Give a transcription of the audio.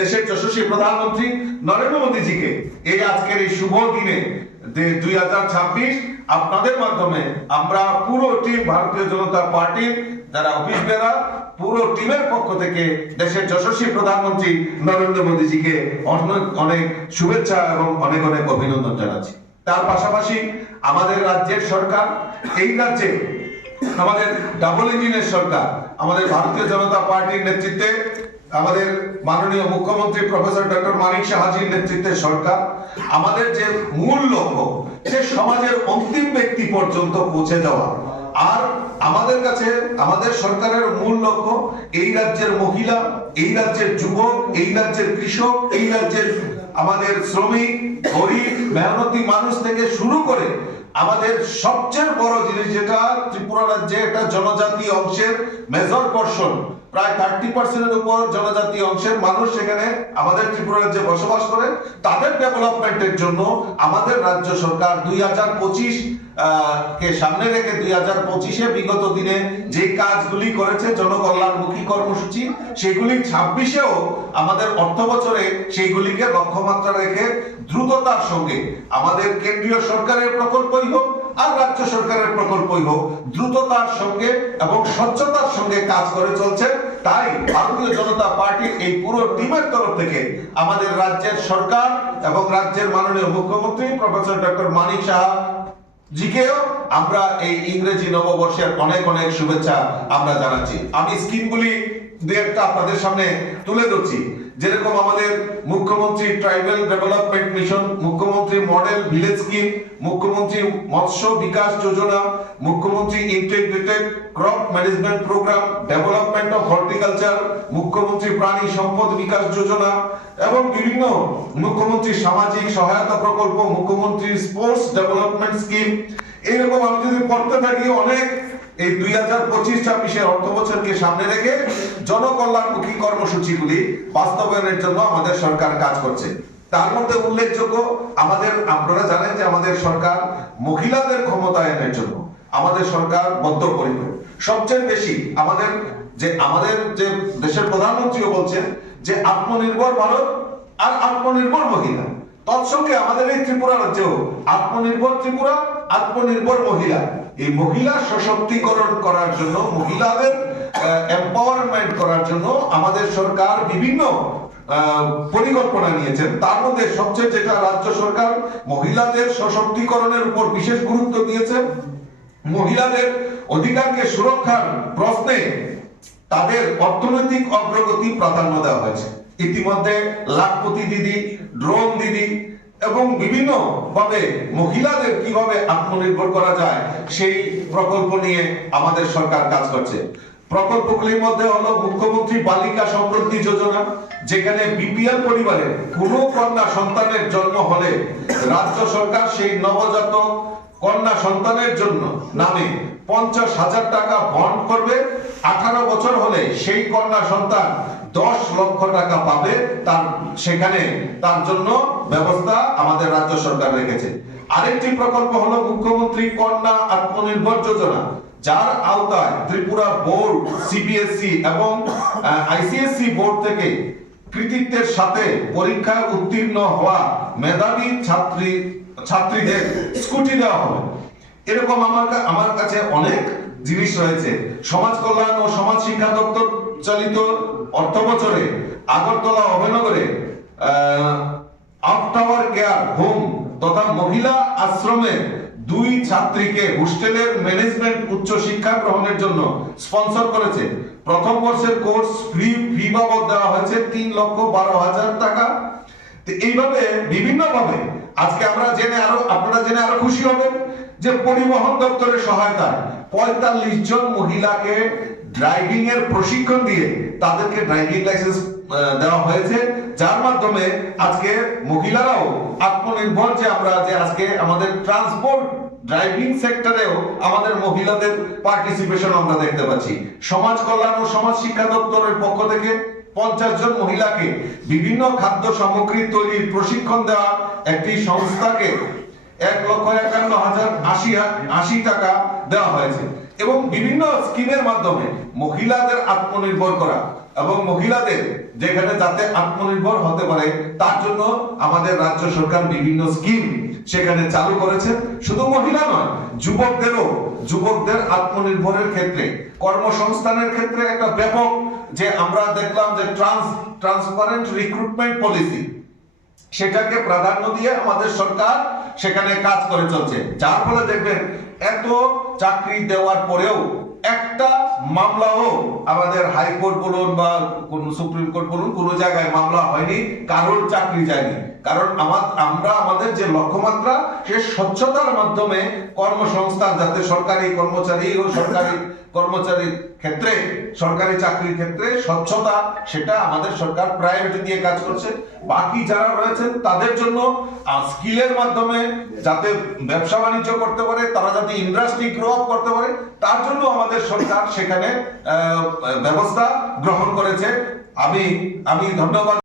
দেশের যশস্বী প্রধানমন্ত্রী নরেন্দ্র মোদীজিকে এই আজকের এই শুভ দিনে দুই হাজার ছাব্বিশ আপনাদের মাধ্যমে আমরা পুরো টিম ভারতীয় জনতা পার্টির যারা অফিস বেরা পুরো টিমের পক্ষ থেকে দেশের যশস্বী প্রধানমন্ত্রী নরেন্দ্র মোদীজিকে অনেক অনেক শুভেচ্ছা এবং অনেক অনেক অভিনন্দন জানাচ্ছি। তার পাশাপাশি আমাদের রাজ্যের সরকার, এই রাজ্যে আমাদের ডাবল ইঞ্জিনের সরকার, আমাদের ভারতীয় জনতা পার্টির নেতৃত্বে আমাদের মাননীয় মুখ্যমন্ত্রী প্রফেসর ডক্টর মানিক সাহাজির নেতৃত্বে সরকার, আমাদের যে মূল লক্ষ্য, সে সমাজের অন্তিম ব্যক্তি পর্যন্ত পৌঁছে দেওয়া। আর আমাদের কাছে, আমাদের সরকারের মূল লক্ষ্য, এই রাজ্যের মহিলা, এই রাজ্যের যুবক, এই রাজ্যের কৃষক, এই রাজ্যের আমাদের শ্রমিক, গরিব, মেহনতি মানুষ থেকে শুরু করে আমাদের সবচেয়ে বড় জিনিস যেটা ত্রিপুরা রাজ্যে একটা জনজাতি অংশের মেজর পর্ষণ প্রায় থার্টি পার্সেন্টের উপর জনজাতি অংশের মানুষ সেখানে আমাদের ত্রিপুরা রাজ্যে বসবাস করে। তাদের ডেভেলপমেন্টের জন্য আমাদের রাজ্য সরকার দুই হাজার পঁচিশ কে সামনে রেখে দুই হাজার পঁচিশে বিগত দিনে যে কাজগুলি করেছে জনকল্যাণমুখী কর্মসূচি, সেগুলি ছাব্বিশেও আমাদের অর্থ বছরে সেইগুলিকে লক্ষ্যমাত্রা রেখে দ্রুততার সঙ্গে আমাদের কেন্দ্রীয় সরকারের প্রকল্পই হোক আর রাজ্য সরকারের প্রকল্পই হোক, দ্রুততার সঙ্গে এবং স্বচ্ছতার সঙ্গে কাজ করে চলছে। তাই ভারতীয় জনতা পার্টির এই পুরো টিমের তরফ থেকে আমাদের রাজ্যের সরকার এবং রাজ্যের মাননীয় মুখ্যমন্ত্রী প্রফেসর ডক্টর মানিক সাহা জিকেও আমরা এই ইংরেজি নববর্ষের অনেক অনেক শুভেচ্ছা আমরা জানাচ্ছি। আমি স্কিমগুলি দু একটা আপনাদের সামনে তুলে ধরছি। যেরকম আমাদের মুখ্যমন্ত্রী ট্রাইবাল ডেভেলপমেন্ট মিশন, মুখ্যমন্ত্রী মডেল ভিলেজ স্কিম, মুখ্যমন্ত্রী মৎস্য বিকাশ যোজনা, মুখ্যমন্ত্রী integrated crop management program, development of horticulture, মুখ্যমন্ত্রী প্রাণী সম্পদ বিকাশ যোজনা, এবং বিভিন্ন মুখ্যমন্ত্রী সামাজিক সহায়তা প্রকল্প, মুখ্যমন্ত্রী স্পোর্টস ডেভেলপমেন্ট স্কিম। এইরকম আমি যদি পড়তে থাকি, অনেক এই দুই হাজার পঁচিশ ছাব্বিশের অর্থ বছরকে সামনে রেখে জনকল্যাণমুখী কর্মসূচিগুলি বাস্তবায়নের জন্য আমাদের সরকার কাজ করছে। তার মধ্যে উল্লেখযোগ্য, আমাদের, আপনারা জানেন যে আমাদের সরকার মহিলাদের ক্ষমতায়নের জন্য, আমাদের সরকার বদ্ধপরিকর সবচেয়ে বেশি আমাদের যে আমাদের যে দেশের প্রধানমন্ত্রীও বলছেন যে আত্মনির্ভর ভারত আর আত্মনির্ভর মহিলা। তৎসঙ্গে আমাদের এই ত্রিপুরা রাজ্যেও আত্মনির্ভর ত্রিপুরা, আত্মনির্ভর মহিলা। এই মহিলা সশক্তিকরণ করার জন্য, মহিলাদের এম্পাওয়ারমেন্ট করার জন্য আমাদের সরকার বিভিন্ন পরিকল্পনা নিয়েছেন। তার মধ্যে সবচেয়ে যেটা রাজ্য সরকার, মহিলাদের সশক্তিকরণের উপর বিশেষ গুরুত্ব দিয়েছে। মহিলাদের অধিকারকে সুরক্ষার প্রশ্নে তাদের অর্থনৈতিক অগ্রগতি প্রাধান্য দেওয়া হয়েছে। ইতিমধ্যে লাখপতি দিদি, ড্রোন দিদি এবং বিভিন্ন ভাবে মহিলাদের কীভাবে আত্মনির্ভর করা যায়, সেই প্রকল্প নিয়ে আমাদের সরকার কাজ করছে। প্রকল্পগুলির মধ্যে হলো মুখ্যমন্ত্রী বালিকা সমৃদ্ধি যোজনা, যেখানে বিপিএল পরিবারে কোনো কন্যা সন্তানের জন্ম হলে রাজ্য সরকার সেই নবজাতক কন্যা সন্তানের জন্য নামে পঞ্চাশ হাজার টাকা বন্ড করবে। আঠারো বছর হলে সেই কন্যা সন্তান দশ লক্ষ টাকা পাবে তার সেখানে। তার জন্য ব্যবস্থা আমাদের রাজ্য সরকার রেখেছে। আরেকটি প্রকল্প হলো মুখ্যমন্ত্রী কন্যা আত্মনির্ভর যোজনা, যার আওতায় ত্রিপুরা বোর্ড সিবিএসই এবং আইসিএসসি বোর্ড থেকে কৃতিত্বের সাথে পরীক্ষায় উত্তীর্ণ হওয়া মেধাবী ছাত্রী ছাত্রীদের স্কুটি দেওয়া হবে। এরকম আমার আমার কাছে অনেক জিনিস রয়েছে। সমাজ কল্যাণ ও সমাজ শিক্ষা দপ্তর চালিত অর্থ বছরে Agartala up tower care home তথা মহিলা আশ্রমের দুই ছাত্রীকে হোস্টেলের ম্যানেজমেন্ট উচ্চ শিক্ষা গ্রহণের জন্য স্পন্সর করেছে। প্রথম বর্ষের কোর্স ফ্রি ফি বাবদ দেওয়া হয়েছে তিন লক্ষ বারো হাজার টাকা। এইভাবে বিভিন্ন ভাবে আজকে আমরা জেনে আরও আপনারা জেনে আরও খুশি হবেন। যে পরিবহন দপ্তরের সহায়তায় পঁয়তাল্লিশ জন মহিলাকে ড্রাইভিং এর প্রশিক্ষণ দিয়ে তাদেরকে ড্রাইভিং লাইসেন্স দেওয়া হয়েছে। যার মাধ্যমে আজকে মহিলারাও আত্মনির্ভর যে আমরা যে আজকে আমাদের ট্রান্সপোর্ট ড্রাইভিং সেক্টরেও আমাদের মহিলাদের পার্টিসিপেশন আমরা দেখতে পাচ্ছি। সমাজ কল্যাণ ও সমাজ শিক্ষা দপ্তরের পক্ষ থেকে পঞ্চাশ জন মহিলাকে বিভিন্ন খাদ্য সামগ্রী তৈরির প্রশিক্ষণ দেওয়া একটি সংস্থাকে এক লক্ষ একান্ন হাজার আশি আশি টাকা দেওয়া হয়েছে। এবং বিভিন্ন স্কিমের মাধ্যমে মহিলাদের আত্মনির্ভর করা এবং মহিলাদের যেখানে যাতে আত্মনির্ভর হতে পারে, তার জন্য আমাদের রাজ্য সরকার বিভিন্ন স্কিম সেখানে চালু করেছে। শুধু মহিলা নয়, যুবকদেরও, যুবকদের আত্মনির্ভরের ক্ষেত্রে, কর্মসংস্থানের ক্ষেত্রে একটা ব্যাপক যে আমরা দেখলাম যে ট্রান্স ট্রান্সপারেন্ট রিক্রুটমেন্ট পলিসি, সেটাকে প্রাধান্য দিয়ে আমাদের সরকার সেখানে কাজ করে চলছে। যার ফলে দেখবেন এত চাকরি দেওয়ার পরেও একটা মামলাও আমাদের হাইকোর্ট বলুন বা কোন সুপ্রিম কোর্ট বলুন, কোনো জায়গায় মামলা হয়নি, কারোর চাকরি যায়নি। কারণ আমার, আমরা, আমাদের যে লক্ষ্যমাত্রা, সে স্বচ্ছতার মাধ্যমে কর্মসংস্থান, যাতে সরকারি কর্মচারী ও সরকারি কর্মচারীর ক্ষেত্রে, সরকারি চাকরির ক্ষেত্রে স্বচ্ছতা, সেটা আমাদের সরকার প্রায়োরিটি দিয়ে কাজ করছে। বাকি যারা রয়েছেন, তাদের জন্য স্কিলের মাধ্যমে যাতে ব্যবসা বাণিজ্য করতে পারে, তারা যাতে ইন্ডাস্ট্রি গ্রো আপ করতে পারে, তার জন্য আমাদের সরকার সেখানে ব্যবস্থা গ্রহণ করেছে। আমি আমি ধন্যবাদ